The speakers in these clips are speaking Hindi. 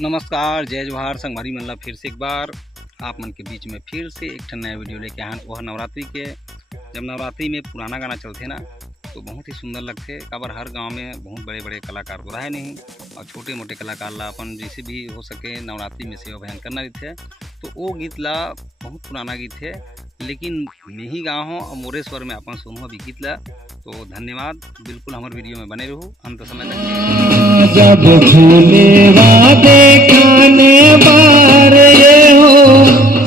नमस्कार, जय जोहार संगवारी मन ला फिर से एक बार आप मन के बीच में फिर से एक ठन नया वीडियो लेके आए। वह नवरात्रि के जब नवरात्रि में पुराना गाना चलते ना तो बहुत ही सुंदर लगते। काबर हर गांव में बहुत बड़े बड़े कलाकार तो रहे नहीं और छोटे मोटे कलाकार ला अपन जैसे भी हो सके नवरात्रि में सेवा बयान करना रहते। तो वो गीत ला बहुत पुराना गीत है, लेकिन मैं ही गाँव हूँ और मोरे स्वर में अपन सुनूँ अभी गीत ला। तो धन्यवाद, बिल्कुल हमारे वीडियो में बने रहो अंत समय तक। जब फूलेवा देखाने बार ये हो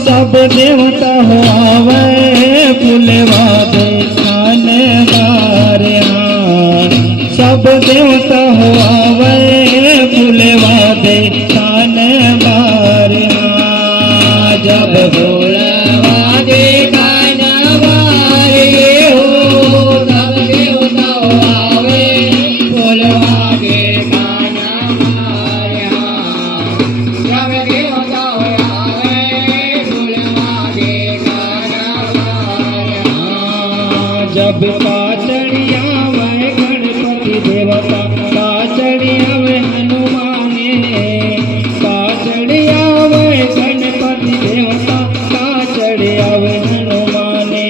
सब देवता हो आवे, फूलेवा देखाने बार हाँ सब देवता हो आवे, फूलेवा देखाने बार हाँ जब फूलेवा देखाने बार ये हो सब देवता हो आवे, फूलेवा जब काचड़िया में गणपति देवता काचड़िया में हनुमाने, काचड़िया में गणपति देवता काचड़िया में हनुमाने।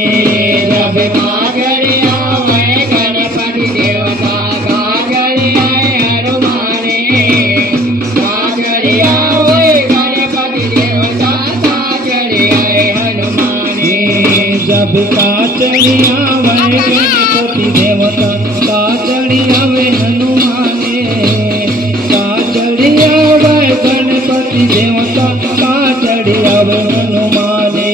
जब काचड़िया में गणपति देवता काचड़िया हनुमाने, काचड़िया में गणपति देवता काचड़िया हनुमाने। जब काचड़िया गणपति देवता काचड़िया में हनुमाने, काचड़िया में गणपति देवता काचड़िया में हनुमाने।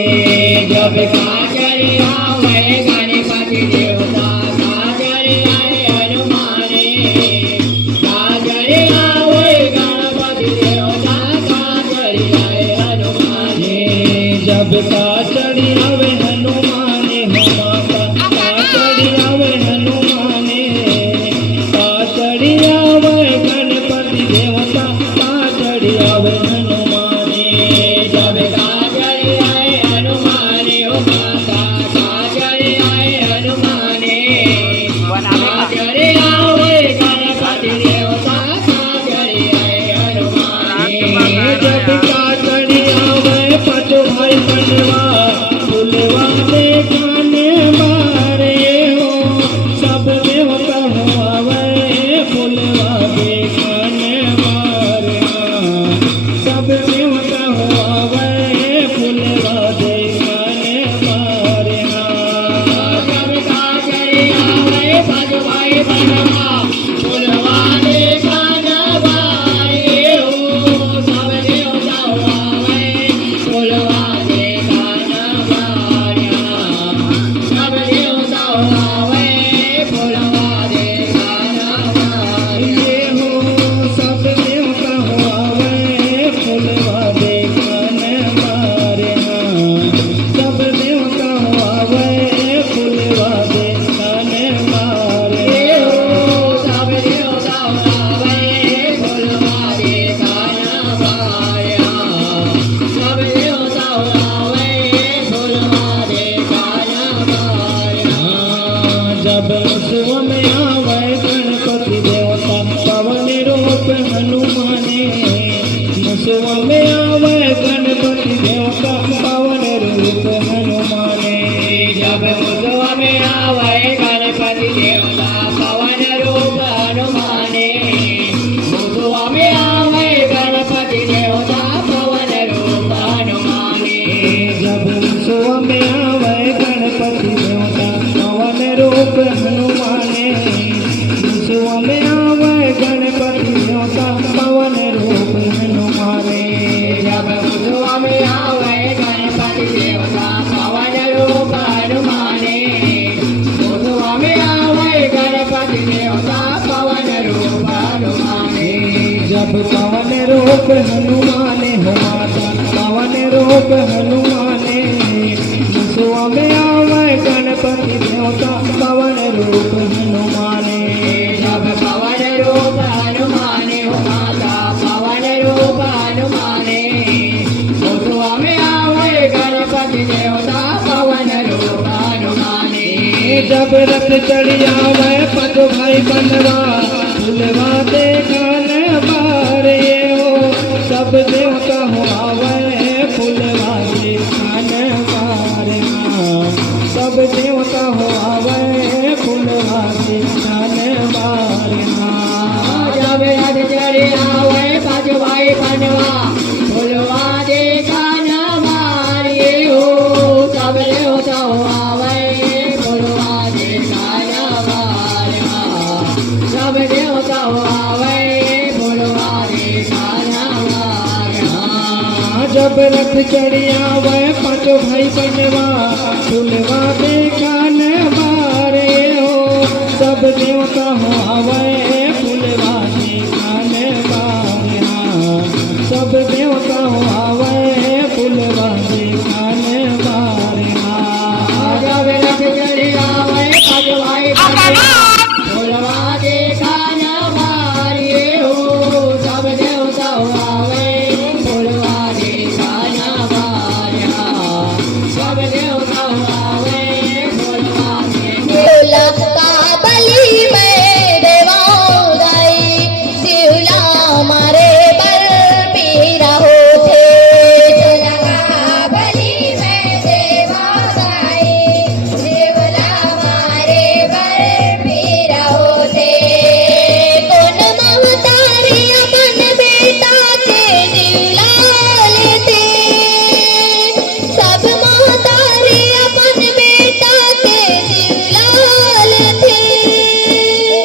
जब काचड़िया में गणपति देवता काचड़िया में हनुमाने, काचड़िया में गणपति देवता काचड़िया में हनुमाने। जब काचड़िया में हनुमाने हो काचड़िया में हनुमाने, काचड़िया में गणपति देवता काचड़िया में हनुमाने। जब काचड़िया हनुमाने हो माता काचड़िया हनुमाने, काचड़िया में गणपति देवता काचड़िया हनुमाने। जब काचड़िया में पचो भाई बनवा फुलवा देखाने बारे हो सब देवता हो आवे, फुलवा देखाने बारे हाँ सब देवता हो आवे, फुलवा देखाने बारे हाँ। जब काचड़िया में भगवाई बनवा फुलवा देखाने बारे हो सब देवता हो आवे, फुलवा देखाने बारे हाँ सब देवता हो आवे, फुलवा देखाने बारे ये हो सब देवता हो आवे, फुलवा देखाने बारे हाँ सब देवता हो आवे, फुलवा देखाने बारे ये हो सब देवता हो आवे, फुलवा देखाने बारे हाँ सब देवता हो आवे, फुलवा देखाने बारे हाँ। जब मुसवा में आवे गणपति देवता पवन रूप हनुमाने, मुसवा में आवे गणपति देवता पवन रूप हनुमाने। जब मुसवा में आवे गणपति देवता पवन रूप हनुमाने, मुसवा में आवे गणपति देवता पवन रूप हनुमाने। जब मुसवा में आवे गणपति देवता पवन रूप हनुमाने, मुसवा में आवे गणपति देवता पवन रूप हनुमाने। जब मुसवा में आवे गणपति देवता पवन रूप हनुमाने, मुसवा में आवे गणपति देवता पवन रूप हनुमाने। जब पवन रूप हनुमाने हो माता पवन रूप हनुमाने, मुसवा में आवे गणपति देवता पवन रूप हनुमाने। जब पवन रूप हनुमाने हो माता पवन रूप हनुमाने, मुसवा में आवे गणपति देवता पवन रूप हनुमाने। जब रथ चढ़ी आवे पद भाई बनवा फुलवा देखाने बार ये हो सब देवता हो आवे फुलवा देखन बारे सब देवता हो आवे फुलवा देखन बारे जब रथ चढ़े आवे पाँच भाई बनवा फुलवा देखन बारे हो सब देवता हो आवे फुलवा देखन बारे सब देवता हो आवे फुलवा देखन बारे जब रथ चढ़ी आवे पाँच भाई बनवा फुलवा देखन बारे हो सब देवता हो आवे फुलवा देखन बारे सब देवता हो आवे फुलवा देखन बारे जब रथ चढ़ी आवे पाँच भाई बनवा फुलवा देखन बारे हो सब देवता हो आवे फुलवा देखन बारे सब देवता हो आवे फुलवा शिवला का बलि मैं देवाई शिवला मारे पर पीरा होते शिवला का बलि मैं देवाई शिवला मारे पर पीरा होते कौन ममतारी अपन बेटा के दिलाल थे सब महतारी अपन बेटा के दिलाल थे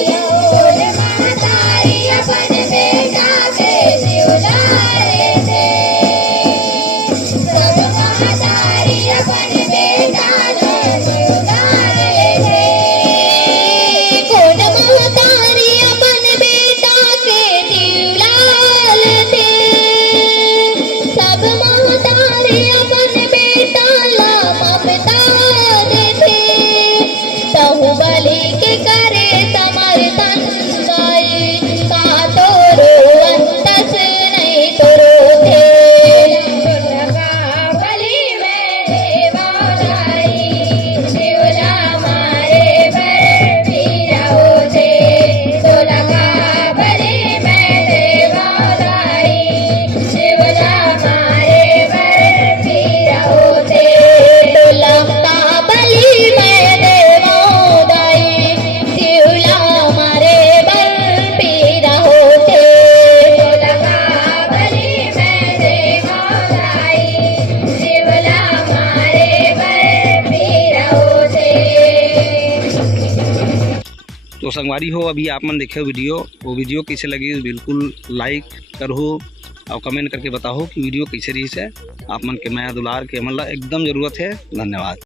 कौन महतारी अपन बेटा के दिलाल थे सब महतारी अपन बेटा के दिलाल थे कौन महतारी अपन बेटा के दिलाल थे सब महतारी अपन बेटा ला ममता देते तहु बलि के करे समर्थन गाई का तोरो अंतस नहीं तोरो थे बलि में देवाई शिवला मारे पर पीरा होते तोला का बलि में देवाई शिवला मारे पर पीरा होते तोला का बलि में देवाई शिवला मारे पर पीरा होते तोला का बलि में देवाई शिवला मारे पर पीरा होते। तो संगवारी हो अभी आप मन देखे वो वीडियो कैसे लगी बिल्कुल लाइक करो और कमेंट करके बताओ कि वीडियो कैसे रही है। आप मन के माया दुलार के हमन ला एकदम जरूरत है। धन्यवाद।